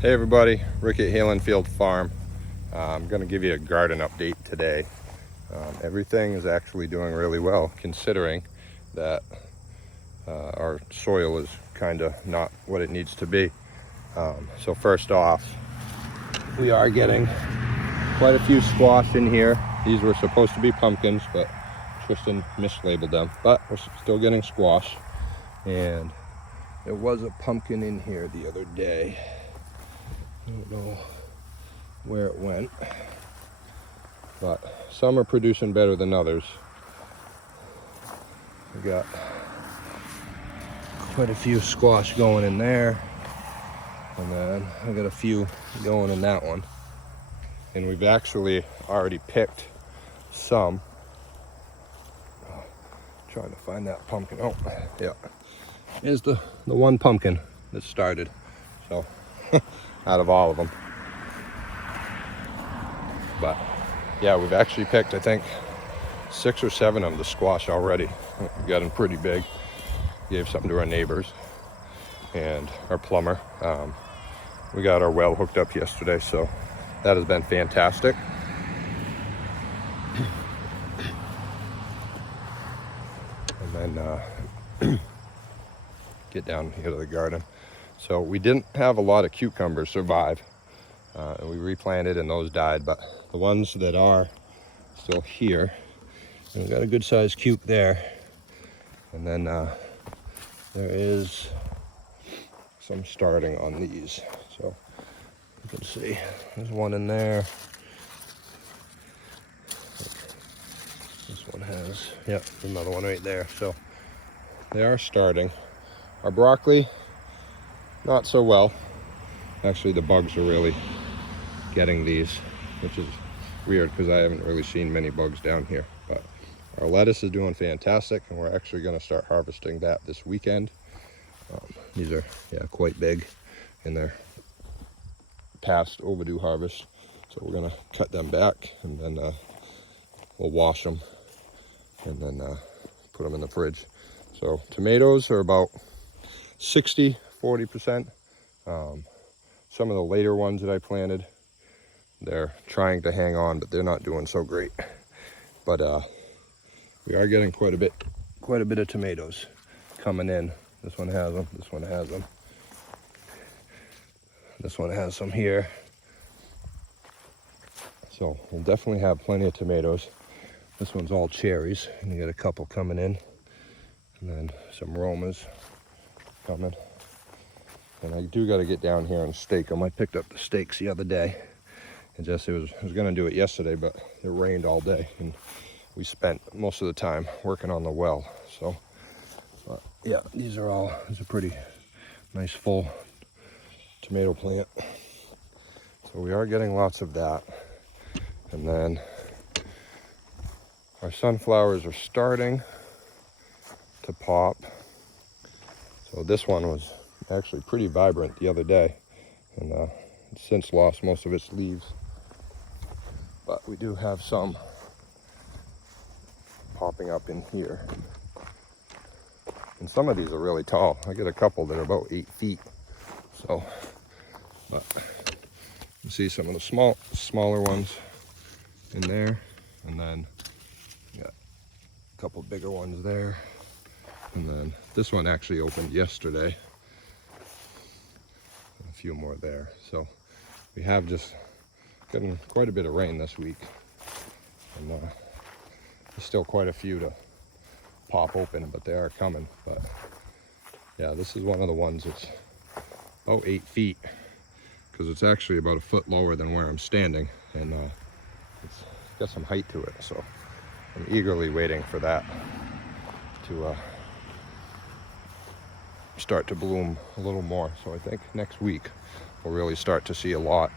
Hey everybody, Rick at Halenfield Farm. I'm going to give you a garden update today. Everything is actually doing really well considering that our soil is kind of not what it needs to be. So first off, we are getting quite a few squash in here. These were supposed to be pumpkins, but Tristan mislabeled them. But we're still getting squash. And there was a pumpkin in here the other day. I don't know where it went, but some are producing better than others. We got quite a few squash going in there, and then I got a few going in that one. And we've actually already picked some. Trying to find that pumpkin. Oh, yeah. Here's the one pumpkin that started. So, out of all of them. But, yeah, we've actually picked, I think, 6 or 7 of the squash already. We got them pretty big. Gave something to our neighbors and our plumber. We got our well hooked up yesterday, so that has been fantastic. And then get down here to the garden. So we didn't have a lot of cucumbers survive. We replanted and those died, but the ones that are still here, and we got a good sized cuke there. And then there is some starting on these. So you can see there's one in there. This one has, yep, another one right there. So they are starting. Our broccoli, not so well. Actually, the bugs are really getting these, which is weird because I haven't really seen many bugs down here. But our lettuce is doing fantastic, and we're actually going to start harvesting that this weekend. These are, yeah, quite big, and they're past overdue harvest. So we're going to cut them back, and then we'll wash them, and then put them in the fridge. So tomatoes are about 60-40%. Some of the later ones that I planted, they're trying to hang on, but they're not doing so great. But we are getting quite a bit of tomatoes coming in. This one has them. This one has them. This one has some here. So we'll definitely have plenty of tomatoes. This one's all cherries, and you got a couple coming in, and then some Romas coming. And I do got to get down here and stake them. I picked up the stakes the other day. And Jesse was going to do it yesterday, but it rained all day, and we spent most of the time working on the well. So, yeah, these are pretty nice full tomato plant. So we are getting lots of that. And then our sunflowers are starting to pop. So this one was actually pretty vibrant the other day, and it's since lost most of its leaves. But we do have some popping up in here. And some of these are really tall. I get a couple that are about 8 feet. So, but you see some of the smaller ones in there. And then got a couple bigger ones there. And then this one actually opened yesterday. A few more there. So we have just gotten quite a bit of rain this week. And there's still quite a few to pop open, but they are coming. But yeah, this is one of the ones that's about 8 feet, because it's actually about a foot lower than where I'm standing, and it's got some height to it. So I'm eagerly waiting for that to start to bloom a little more. So I think next week we'll really start to see a lot.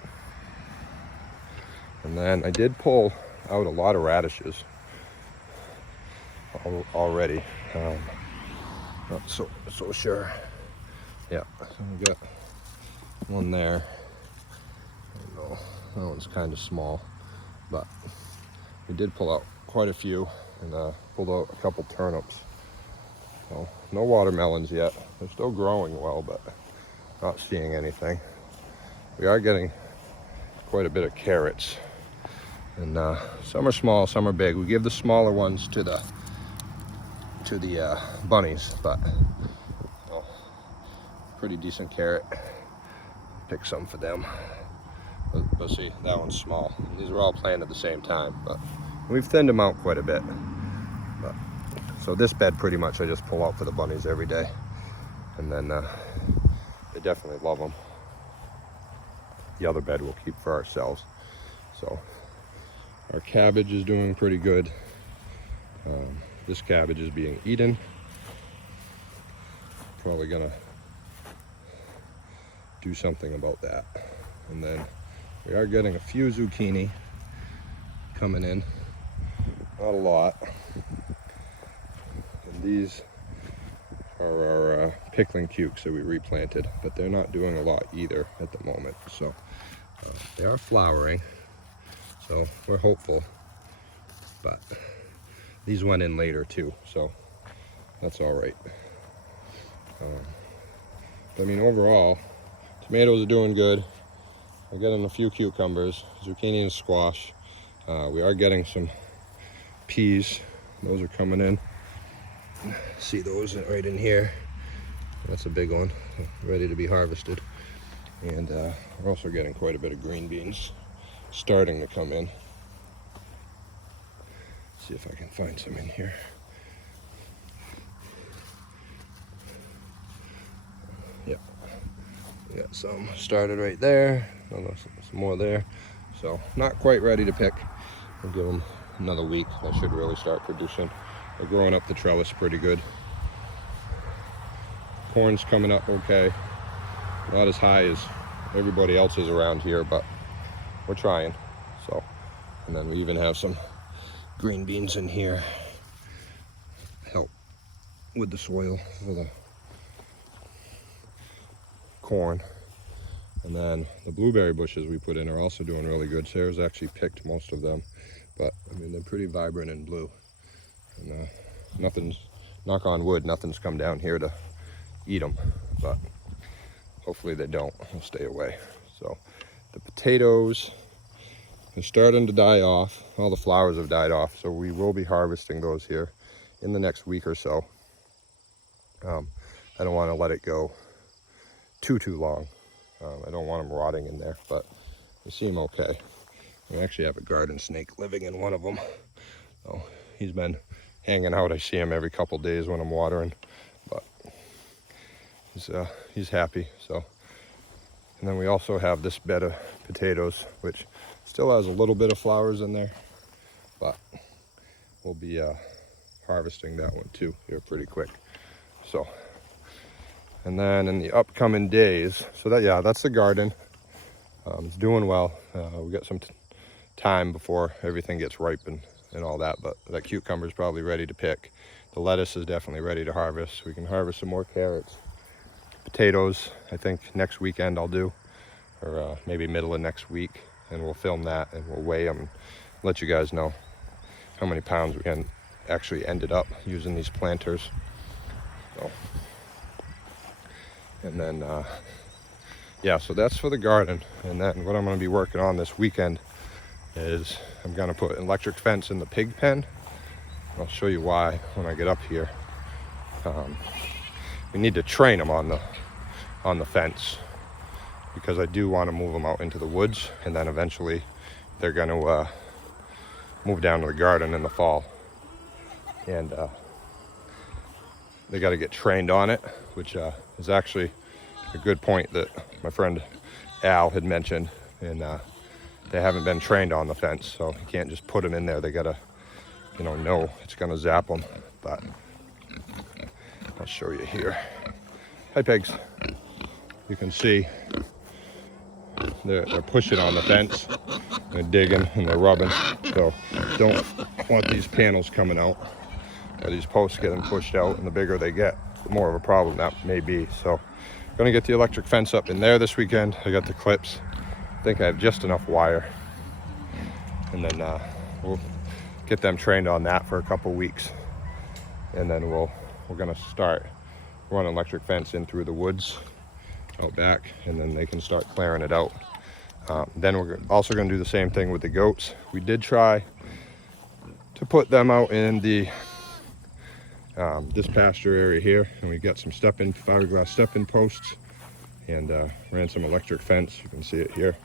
And then I did pull out a lot of radishes already. Not so sure. Yeah, so we got one there. I don't know, that one's kind of small, but we did pull out quite a few, and pulled out a couple turnips. So no watermelons yet. They're still growing well, but not seeing anything. we are getting quite a bit of carrots. And some are small, some are big. We give the smaller ones to the bunnies, but pretty decent carrot. Pick some for them. But see, that one's small. These were all planted at the same time, but we've thinned them out quite a bit. But, so this bed pretty much I just pull out for the bunnies every day, and then they definitely love them. The other bed we'll keep for ourselves. So our cabbage is doing pretty good. This cabbage is being eaten. Probably gonna do something about that. And then we are getting a few zucchini coming in, not a lot. And these are our pickling cukes that we replanted, but they're not doing a lot either at the moment. So they are flowering, so we're hopeful, but these went in later too, so that's all right. But I mean, overall, tomatoes are doing good. We're getting a few cucumbers, zucchini and squash. We are getting some peas. Those are coming in. See those right in here. That's a big one, ready to be harvested. And we're also getting quite a bit of green beans starting to come in. See if I can find some in here. Yep, we got some started right there. Some more there. So not quite ready to pick. We'll give them another week. That should really start producing. They're growing up the trellis pretty good. Corn's coming up okay. Not as high as everybody else is around here, but we're trying. So, and then we even have some green beans in here. Help with the soil for the corn. And then the blueberry bushes we put in are also doing really good. Sarah's actually picked most of them, but I mean, they're pretty vibrant and blue. And nothing's, knock on wood, nothing's come down here to eat them, but hopefully they don't. They'll stay away. So the potatoes are starting to die off. All the flowers have died off, so we will be harvesting those here in the next week or so. I don't want to let it go too long. I don't want them rotting in there, but they seem okay. We actually have a garden snake living in one of them. So he's been hanging out. I see him every couple days when I'm watering, but he's happy. So, and then we also have this bed of potatoes, which still has a little bit of flowers in there, but we'll be harvesting that one too here pretty quick. So, and then in the upcoming days, so that, yeah, that's the garden. It's doing well. We got some time before everything gets ripe and all that, but that cucumber is probably ready to pick. The lettuce is definitely ready to harvest. We can harvest some more carrots. Potatoes, I think next weekend I'll do, or maybe middle of next week, and we'll film that and we'll weigh them and let you guys know how many pounds we actually ended up using these planters. So, and then yeah, so that's for the garden. And then what I'm going to be working on this weekend is I'm going to put an electric fence in the pig pen. I'll show you why when I get up here. We need to train them on the fence, because I do want to move them out into the woods, and then eventually they're going to move down to the garden in the fall. And they got to get trained on it, which is actually a good point that my friend Al had mentioned. And they haven't been trained on the fence, so you can't just put them in there. They got to, know it's going to zap them. But I'll show you here. Hi, pigs. You can see they're pushing on the fence. They're digging and they're rubbing. So don't want these panels coming out, or these posts getting pushed out, and the bigger they get, the more of a problem that may be. So I'm gonna get the electric fence up in there this weekend. I got the clips. I think I have just enough wire, and then we'll get them trained on that for a couple weeks, and then we're gonna start running electric fence in through the woods out back, and then they can start clearing it out. Then we're also going to do the same thing with the goats. We did try to put them out in the this pasture area here, and we got some fiberglass step-in posts, and ran some electric fence. You can see it here,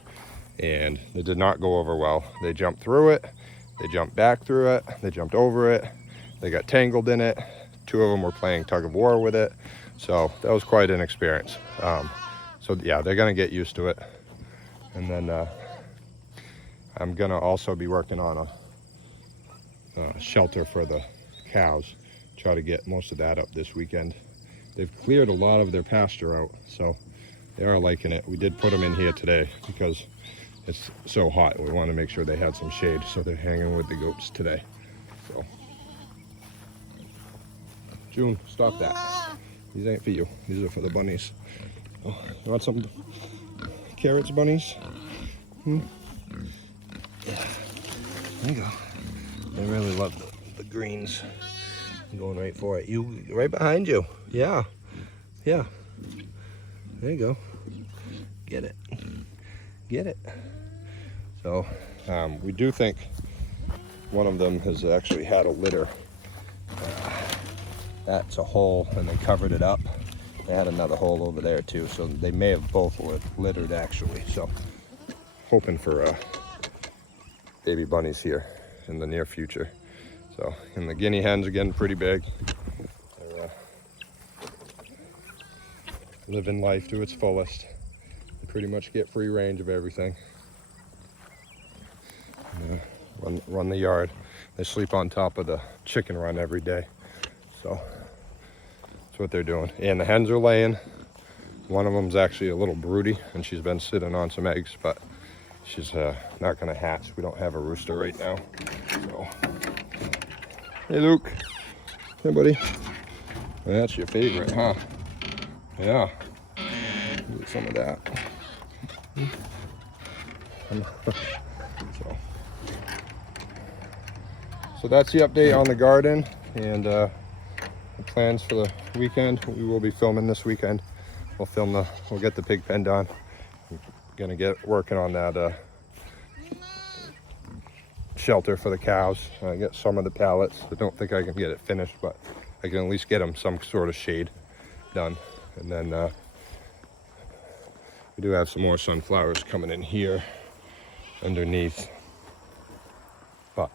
and it did not go over well. They jumped through it, they jumped back through it, they jumped over it, they got tangled in it. 2 of them were playing tug of war with it, so that was quite an experience. So yeah, they're gonna get used to it. And then I'm gonna also be working on a shelter for the cows. Try to get most of that up this weekend. They've cleared a lot of their pasture out, so they are liking it. We did put them in here today because it's so hot. We want to make sure they had some shade, so they're hanging with the goats today. So, June, stop that. These ain't for you. These are for the bunnies. Oh, you want some carrots, bunnies? Yeah. There you go. They really love the greens. I'm going right for it. You, right behind you. Yeah. Yeah. There you go. Get it. Get it. So, we do think one of them has actually had a litter. That's a hole, and they covered it up. They had another hole over there too, so they may have both littered actually. So, hoping for baby bunnies here in the near future. So, and the guinea hens are getting pretty big. They're living life to its fullest. They pretty much get free range of everything. Run the yard. They sleep on top of the chicken run every day. So that's what they're doing. And the hens are laying. One of them's actually a little broody, and she's been sitting on some eggs, but she's not gonna hatch. We don't have a rooster right now. So, hey Luke. Hey buddy. That's your favorite, huh? Yeah. Get some of that. So that's the update on the garden, and the plans for the weekend. We will be filming this weekend. We'll get the pig pen done. I'm gonna get working on that shelter for the cows. I get some of the pallets. I don't think I can get it finished, but I can at least get them some sort of shade done. And then we do have some more sunflowers coming in here underneath. But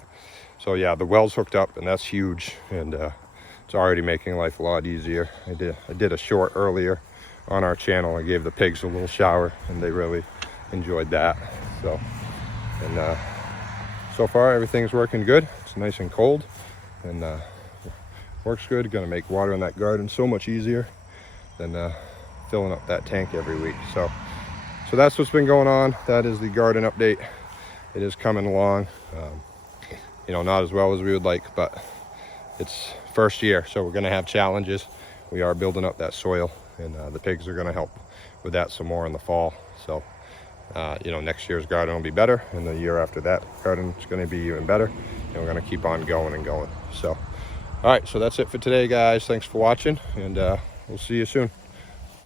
so yeah, the well's hooked up, and that's huge, and it's already making life a lot easier. I did a short earlier on our channel. I gave the pigs a little shower, and they really enjoyed that. So, and so far everything's working good. It's nice and cold, and works good. Gonna make water in that garden so much easier than filling up that tank every week. So that's what's been going on. That is the garden update. It is coming along. You know, not as well as we would like, but it's first year, so we're gonna have challenges. We are building up that soil, and the pigs are gonna help with that some more in the fall. So, you know, next year's garden will be better, and the year after that, garden is gonna be even better, and we're gonna keep on going and going. So, all right, so that's it for today, guys. Thanks for watching, and we'll see you soon.